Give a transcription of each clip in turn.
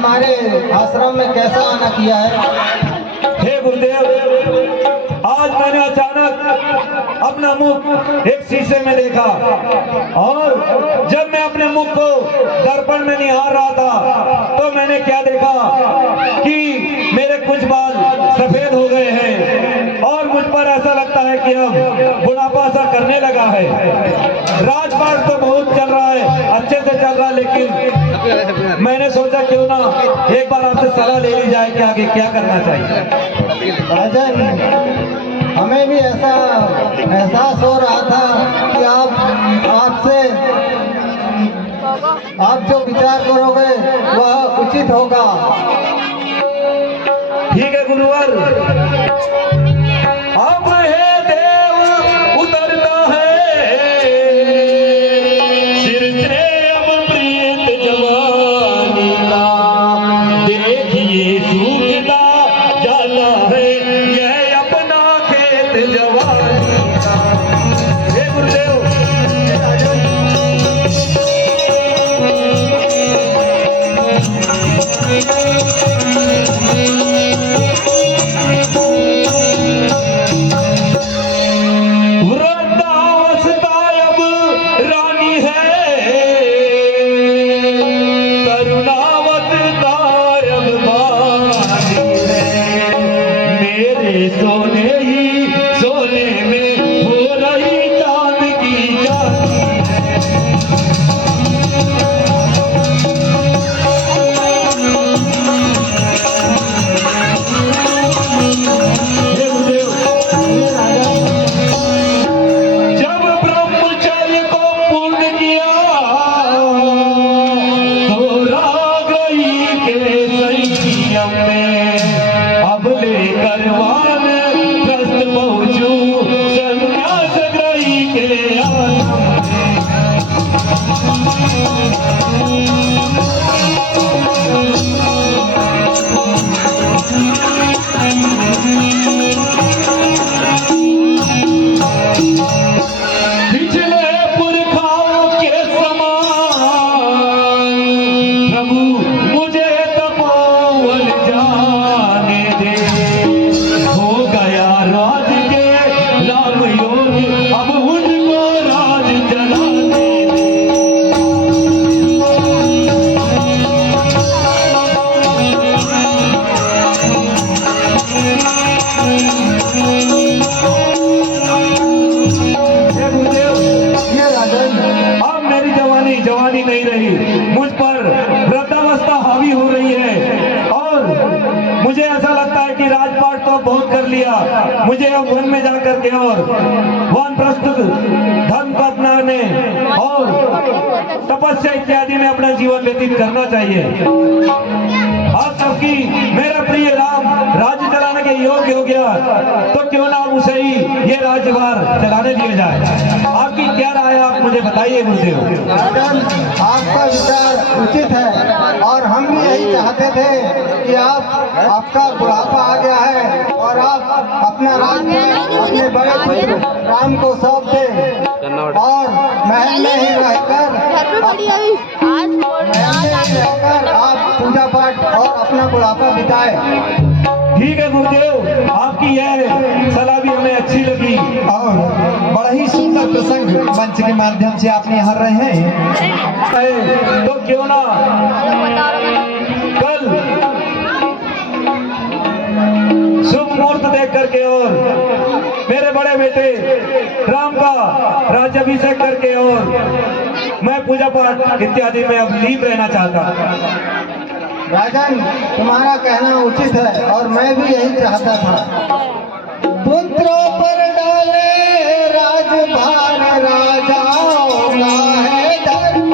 हमारे आश्रम में कैसा आना किया है? हे गुरुदेव, आज मैंने अचानक अपना मुख एक शीशे में देखा और जब मैं अपने मुख को दर्पण में निहार रहा था तो मैंने क्या देखा कि मेरे कुछ बाल सफेद हो गए हैं और मुझ पर ऐसा लगता है कि अब बुढ़ापा सा करने लगा है। राजपाट तो बहुत चल रहा है, अच्छे से चल रहा है, लेकिन मैंने सोचा क्यों ना एक बार आपसे सलाह ले ली जाए कि आगे क्या करना चाहिए। राजन, हमें भी ऐसा एहसास हो रहा था कि आप जो विचार करोगे वह उचित होगा। ठीक है गुरुवर, अब है देव उतरता है सिर से अब प्रीत जवानी का, देखिए सूखता जाता है यह अपना खेत जवानी का। हे गुरुदेव, सोने ही सोने में हो रही चांद की चांदी जब ब्रह्मचर्य को पूर्ण किया तो रा गई के संयम में, अब लेकर वान त्रस्त पहुंचू संन्यास ग्रही के पिछले पुरखाओं के समान प्रभु मुझे तपोवन जाने दे, हो गया राज के राम योगी अब उनको राज जलाने दे। अब मेरी जवानी नहीं रही, मुझ पर वृद्धावस्था हावी हो रही है और मुझे ऐसा लगता है कि राजपाट तो बहुत कर लिया, मुझे अब वन में जाकर के और वानप्रस्थ धर्म को अपनाने और तपस्या इत्यादि में अपना जीवन व्यतीत करना चाहिए। अब जबकि मेरा प्रिय राम राज्य चलाने के योग्य हो गया तो क्यों ना उसे ही ये राज्यभार चलाने दिया जाए। आपकी क्या राय है, आप मुझे बताइए गुरुदेव। आपका विचार उचित है और हम भी यही चाहते थे कि आपका बुढ़ापा आ गया है और आप अपना राज्य अपने बड़े पुत्र राम को सौंप दें और महल में ही रहकर आप पूजा पाठ और अपना बुढ़ापा बिताए। ठीक है गुरुदेव, आपकी यह सलाह भी हमें अच्छी लगी और बड़ा ही सुंदर प्रसंग मंच के माध्यम से आपने यहाँ रहे हैं, तो क्यों ना कल शुभ मुहूर्त देख करके और मेरे बड़े बेटे राम का राज्याभिषेक करके और मैं पूजा पाठ इत्यादि में अब लीन रहना चाहता। राजन, तुम्हारा कहना उचित है और मैं भी यही चाहता था। पुत्रों पर डाले राजभार राजाओं का है धर्म,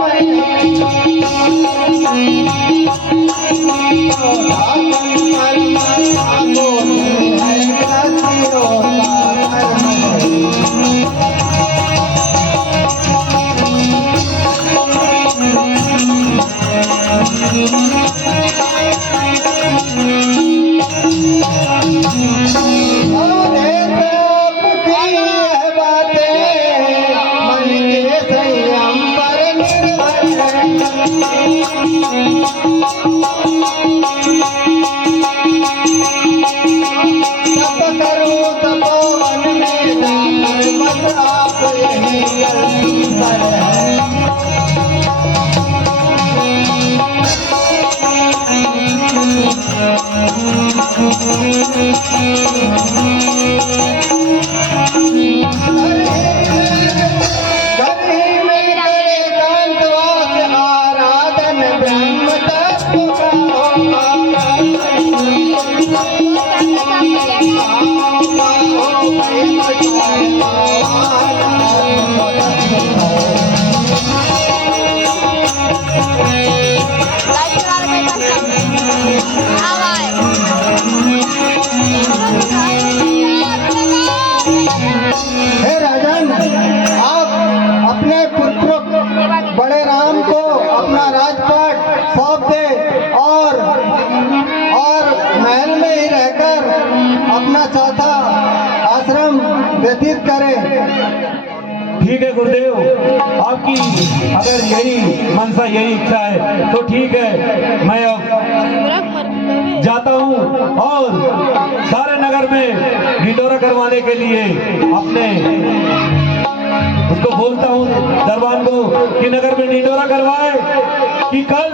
हे राजन, आप अपने पुत्र बड़े राम को अपना राजपाट सौंप दे और महल में ही रहकर अपना चौथा आश्रम व्यतीत करें। ठीक है गुरुदेव, आपकी अगर यही मनसा यही इच्छा है तो ठीक है, मैं अब जाता हूँ और सारे नगर में ढिंढोरा करवाने के लिए अपने उसको बोलता हूँ दरबान को कि नगर में ढिंढोरा करवाए कि कल